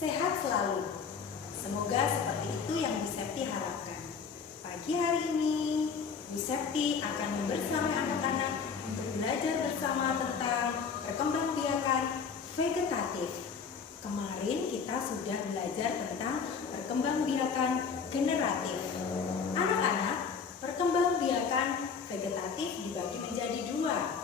sehat selalu. Semoga seperti itu yang Bu Septi harapkan. Pagi hari ini, Bu Septi akan membersamai anak-anak untuk belajar bersama tentang perkembangbiakan vegetatif. Kemarin kita sudah belajar tentang perkembangbiakan generatif. Anak-anak, perkembangbiakan vegetatif dibagi menjadi dua.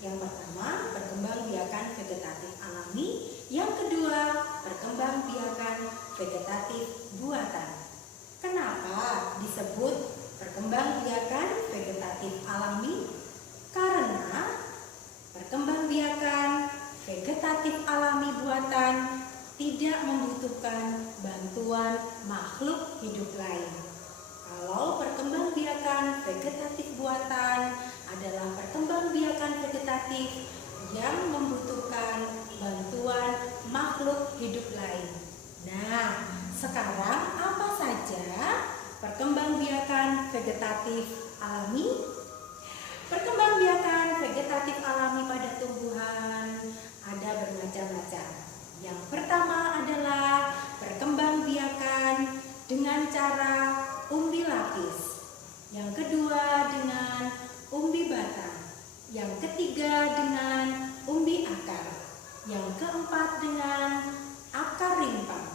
Yang pertama, perkembangbiakan vegetatif alami. Yang kedua, perkembangbiakan vegetatif buatan. Kenapa disebut perkembangbiakan vegetatif alami? Karena perkembangbiakan vegetatif alami buatan tidak membutuhkan bantuan makhluk hidup lain. Kalau perkembangbiakan vegetatif buatan adalah perkembangbiakan vegetatif yang membutuhkan bantuan makhluk hidup lain. Nah, sekarang apa saja perkembangbiakan vegetatif alami? Perkembangbiakan vegetatif alami pada tumbuhan ada bermacam-macam. Yang pertama adalah perkembangbiakan dengan cara umbi lapis. Yang kedua dengan umbi batang. Yang ketiga dengan umbi akar. Yang keempat dengan akar rimpang.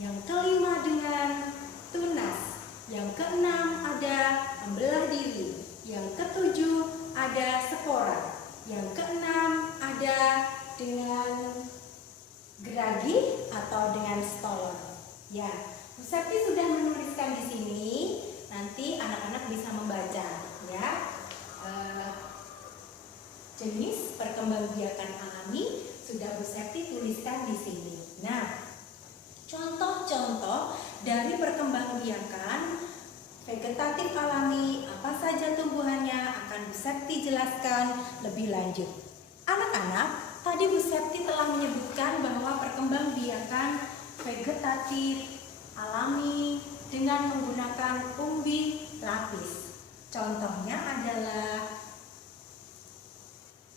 Yang kelima dengan tunas. Yang keenam ada membelah diri. Yang ketujuh ada spora. Yang keenam ada dengan geragi atau dengan stolon. Ya, Bu Septi sudah menuliskan di sini. Nanti anak-anak bisa membaca, ya. Jenis perkembangbiakan alami sudah Bu Septi tuliskan di sini. Nah, contoh-contoh dari perkembangbiakan vegetatif alami apa saja tumbuhannya akan Bu Septi jelaskan lebih lanjut. Anak-anak, tadi Bu Septi telah menyebutkan bahwa perkembangbiakan vegetatif alami dengan menggunakan umbi lapis. Contohnya adalah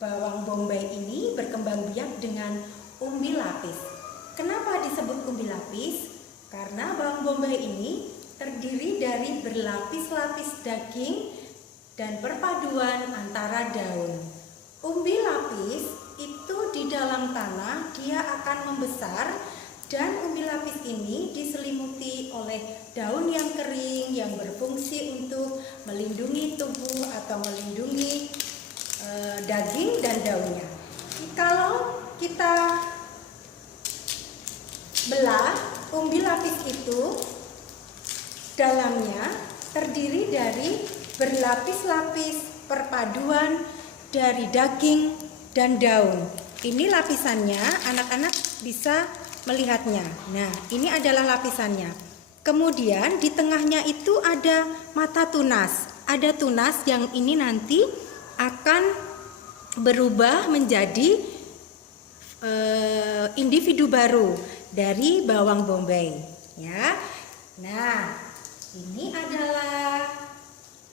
bawang bombay ini berkembang biak dengan umbi lapis. Kenapa disebut umbi lapis? Karena bawang bombay ini terdiri dari berlapis-lapis daging dan perpaduan antara daun. Umbi lapis itu di dalam tanah dia akan membesar dan umbi lapis ini diselimuti oleh daun yang kering yang berfungsi untuk melindungi tubuh atau melindungi daging dan daunnya. Kalau kita belah umbi lapis itu, dalamnya terdiri dari berlapis-lapis perpaduan dari daging dan daun. Ini lapisannya, anak-anak bisa melihatnya. Nah, ini adalah lapisannya. Kemudian di tengahnya itu ada mata tunas. Ada tunas yang ini nanti akan berubah menjadi individu baru dari bawang bombay, ya. Nah, ini adalah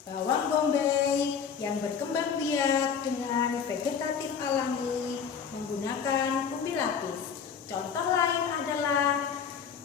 bawang bombay yang berkembang biak dengan vegetatif alami menggunakan umbi lapis. Contoh lain adalah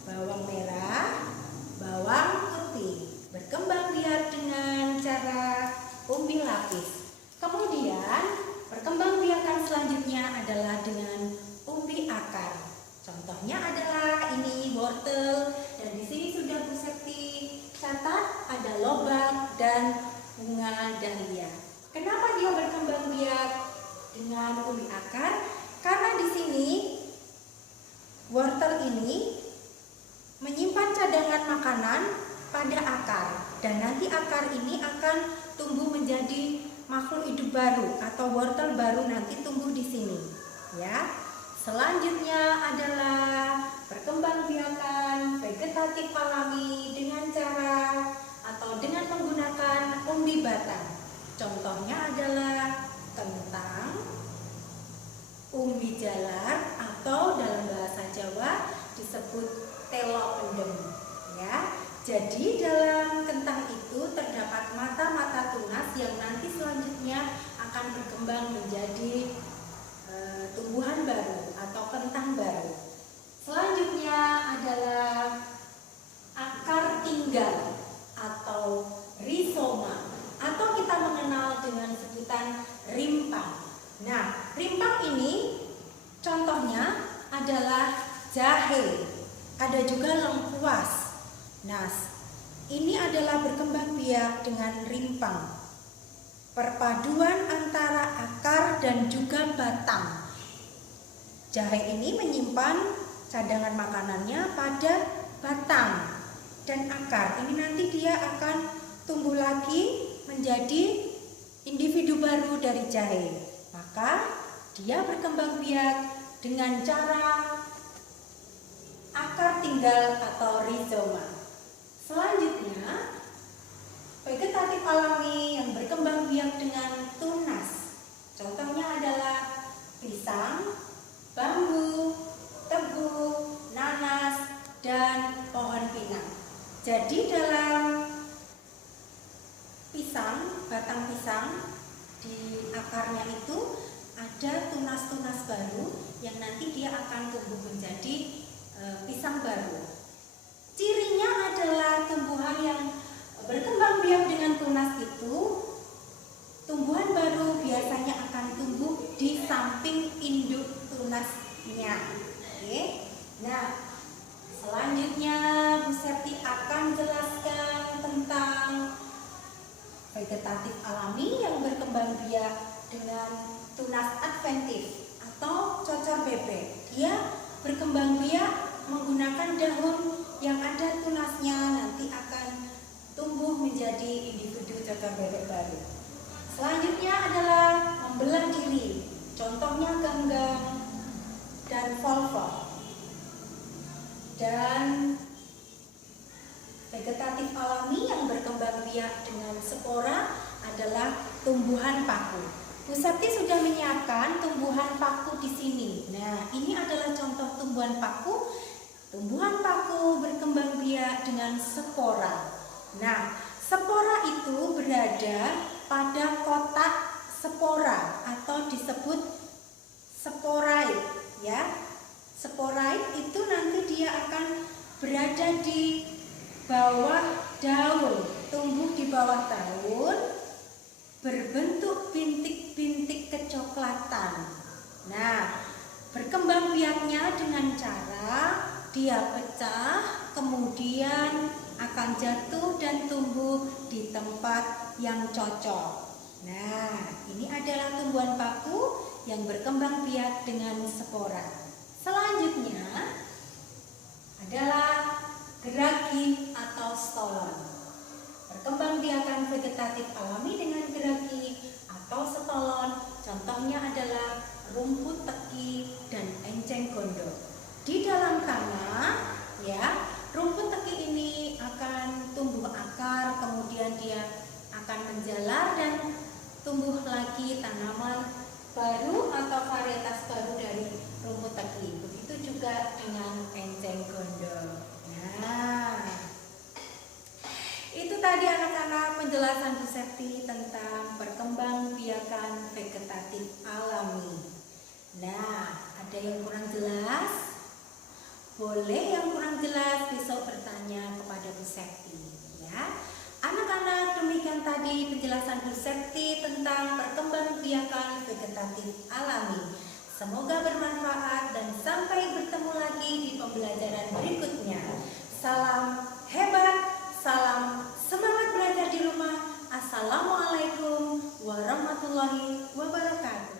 bawang merah, bawang putih berkembang biak dengan cara umbi lapis. Kemudian perkembangbiakan selanjutnya adalah dengan umbi akar. Contohnya adalah ini wortel dan di sini sudah Bu Septi catat ada lobak dan bunga dahlia. Kenapa dia berkembang biak dengan umbi akar? Karena di sini wortel ini menyimpan cadangan makanan pada akar dan nanti akar ini akan tumbuh menjadi makhluk hidup baru atau wortel baru nanti tumbuh di sini, ya. Selanjutnya adalah perkembangbiakan vegetatif alami dengan cara atau dengan menggunakan umbi batang. Contohnya adalah kentang, umbi jalar atau dalam bahasa Jawa disebut telo pendem, ya. Jadi dalam kentang itu terdapat mata-mata tunas yang nanti selanjutnya akan berkembang menjadi tumbuhan baru atau kentang baru. Selanjutnya tunggal atau rizoma, atau kita mengenal dengan sebutan rimpang. Nah, rimpang ini contohnya adalah jahe, ada juga lengkuas. Nah, ini adalah berkembang biak dengan rimpang, perpaduan antara akar dan juga batang. Jahe ini menyimpan cadangan makanannya pada batang dan akar. Ini nanti dia akan tumbuh lagi menjadi individu baru dari jahe. Maka dia berkembang biak dengan cara akar tinggal atau rizoma. Selanjutnya, vegetatif alami yang berkembang biak dengan tunas. Contohnya adalah pisang, bambu, tebu, nanas, dan pohon pinang. Jadi dalam pisang, batang pisang, di akarnya itu ada tunas-tunas baru yang nanti dia akan tumbuh menjadi pisang baru. Cirinya adalah tumbuhan yang berkembang biak dengan tunas itu, tumbuhan baru biasanya akan tumbuh di samping induk tunasnya. Oke. Nah, selanjutnya Bu Septi akan jelaskan tentang vegetatif alami yang berkembang biak dengan tunas adventif atau cocor bebek. Dia berkembang biak menggunakan daun yang ada tunasnya, nanti akan tumbuh menjadi individu cocor bebek baru. Selanjutnya adalah membelah diri, contohnya ganggang dan volva. Dan vegetatif alami yang berkembang biak dengan spora adalah tumbuhan paku. Bu Septi sudah menyiapkan tumbuhan paku di sini. Nah, ini adalah contoh tumbuhan paku. Tumbuhan paku berkembang biak dengan spora. Nah, spora itu berada pada kotak spora atau disebut sporait, ya. Sporait itu nanti dia akan berada di bawah daun, tumbuh di bawah daun, berbentuk bintik-bintik kecoklatan. Nah, berkembang biaknya dengan cara dia pecah, kemudian akan jatuh dan tumbuh di tempat yang cocok. Nah, ini adalah tumbuhan paku yang berkembang biak dengan spora. Selanjutnya adalah geragi atau stolon. Berkembang biakan vegetatif alami dengan geragi atau stolon, contohnya adalah rumput teki dan enceng gondok. Di dalam tanah, ya, rumput teki ini akan tumbuh akar, kemudian dia akan menjalar dan tumbuh lagi tanaman baru atau varietas baru dari rumput teki. Begitu juga dengan enceng gondok. Nah, itu tadi anak-anak penjelasan Bu Septi tentang perkembang biakan vegetatif alami. Nah, ada yang kurang jelas? Boleh yang kurang jelas besok bertanya kepada Bu Septi, ya. Anak-anak, demikian tadi penjelasan Bu Septi tentang perkembang biakan vegetatif alami. Semoga bermanfaat dan sampai bertemu lagi di pembelajaran berikutnya. Salam hebat, salam semangat belajar di rumah. Assalamualaikum warahmatullahi wabarakatuh.